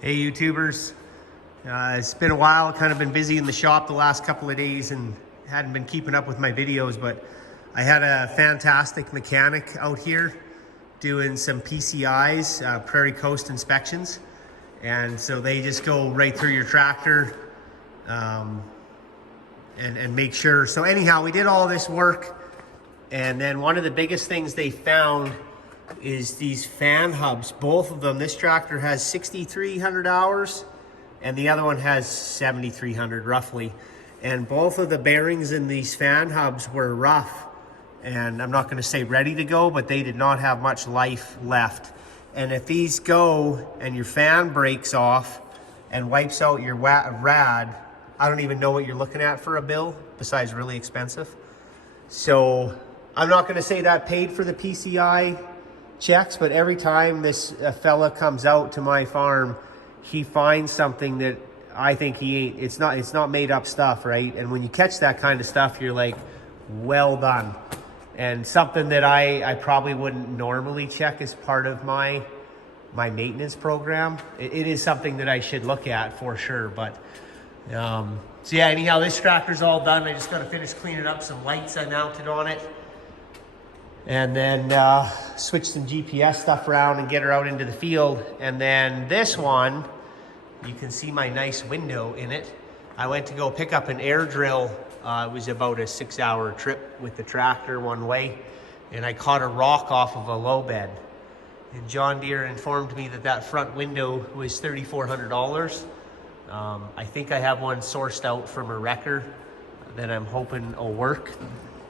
Hey YouTubers, it's been a while, kind of been busy in the shop the last couple of days and hadn't been keeping up with my videos, but I had a fantastic mechanic out here doing some PCIs, Prairie Coast inspections. And so they just go right through your tractor and make sure. So anyhow, we did all this work, and then one of the biggest things they found is these fan hubs. Both of them, this tractor has 6,300 hours and the other one has 7,300 roughly. And both of the bearings in these fan hubs were rough. And I'm not going to say ready to go, but they did not have much life left. And if these go and your fan breaks off and wipes out your rad, I don't even know what you're looking at for a bill, besides really expensive. So I'm not going to say that paid for the PCI checks, but every time this fella comes out to my farm, he finds something that I think he ain't. It's not made up stuff, right? And when you catch that kind of stuff, you're like, well done. And something that I probably wouldn't normally check as part of my maintenance program. It is something that I should look at for sure. But so yeah, anyhow, this tractor's all done. I just got to finish cleaning up some lights I mounted on it, and then switch some GPS stuff around and get her out into the field. And then this one, you can see my nice window in it. I went to go pick up an air drill. It was about a 6-hour trip with the tractor one way, and I caught a rock off of a low bed. And John Deere informed me that that front window was $3,400. I think I have one sourced out from a wrecker that I'm hoping will work.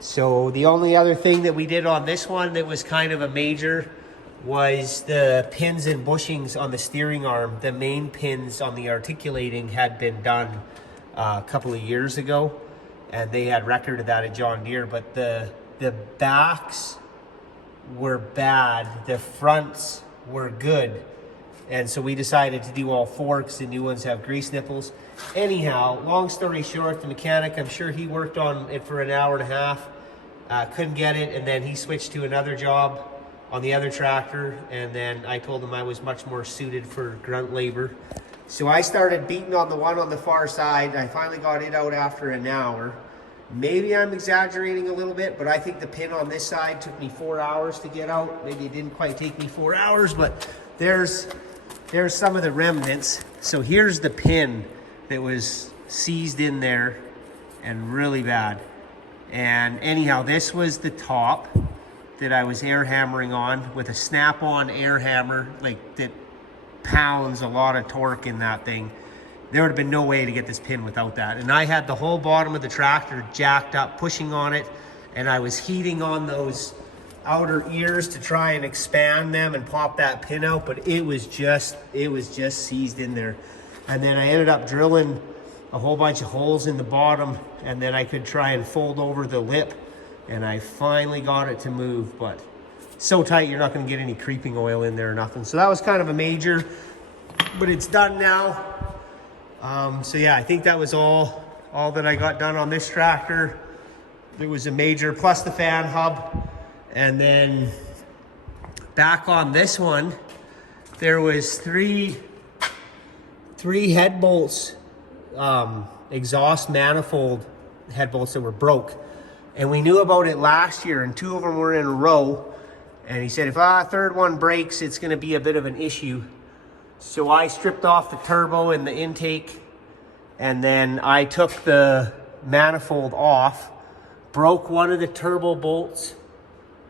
So the only other thing that we did on this one that was kind of a major was the pins and bushings on the steering arm. The main pins on the articulating had been done a couple of years ago, and they had record of that at John Deere, but the backs were bad, the fronts were good. And so we decided to do all forks. The new ones have grease nipples. Anyhow, long story short, the mechanic, I'm sure he worked on it for an hour and a half, couldn't get it, and then he switched to another job on the other tractor, and then I told him I was much more suited for grunt labor. So I started beating on the one on the far side. I finally got it out after an hour. Maybe I'm exaggerating a little bit, but I think the pin on this side took me 4 hours to get out. Maybe it didn't quite take me 4 hours, but there's some of the remnants. So here's the pin that was seized in there and really bad. And anyhow, this was the top that I was air hammering on with a snap-on air hammer, like that pounds a lot of torque in that thing. There would have been no way to get this pin without that. And I had the whole bottom of the tractor jacked up, pushing on it, and I was heating on those outer ears to try and expand them and pop that pin out, but it was just seized in there. And then I ended up drilling a whole bunch of holes in the bottom, and then I could try and fold over the lip, and I finally got it to move, but so tight you're not going to get any creeping oil in there or nothing. So that was kind of a major, but it's done now. So yeah, I think that was all that I got done on this tractor. There was a major, plus the fan hub. And then back on this one, there was three head bolts, exhaust manifold head bolts that were broke. And we knew about it last year, and 2 of them were in a row. And he said, if a third one breaks, it's going to be a bit of an issue. So I stripped off the turbo and the intake, and then I took the manifold off, broke one of the turbo bolts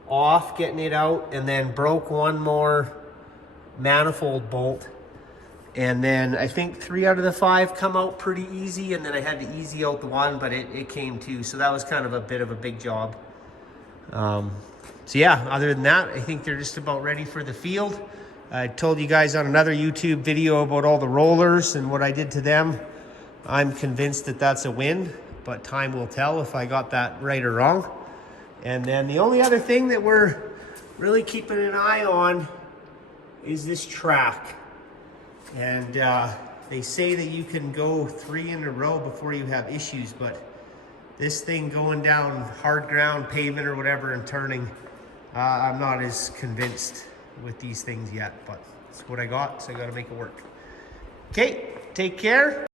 off, getting it out, and then broke one more manifold bolt. And then I think 3 out of the 5 come out pretty easy, and then I had to easy out the one, but it came too. So that was kind of a bit of a big job. So yeah, other than that, I think they're just about ready for the field. I told you guys on another YouTube video about all the rollers and what I did to them. I'm convinced that that's a win, but time will tell if I got that right or wrong. And then the only other thing that we're really keeping an eye on is this track. And they say that you can go 3 in a row before you have issues, but this thing going down hard ground, pavement or whatever, and turning, I'm not as convinced with these things yet, but it's what I got, so I got to make it work. Okay, take care.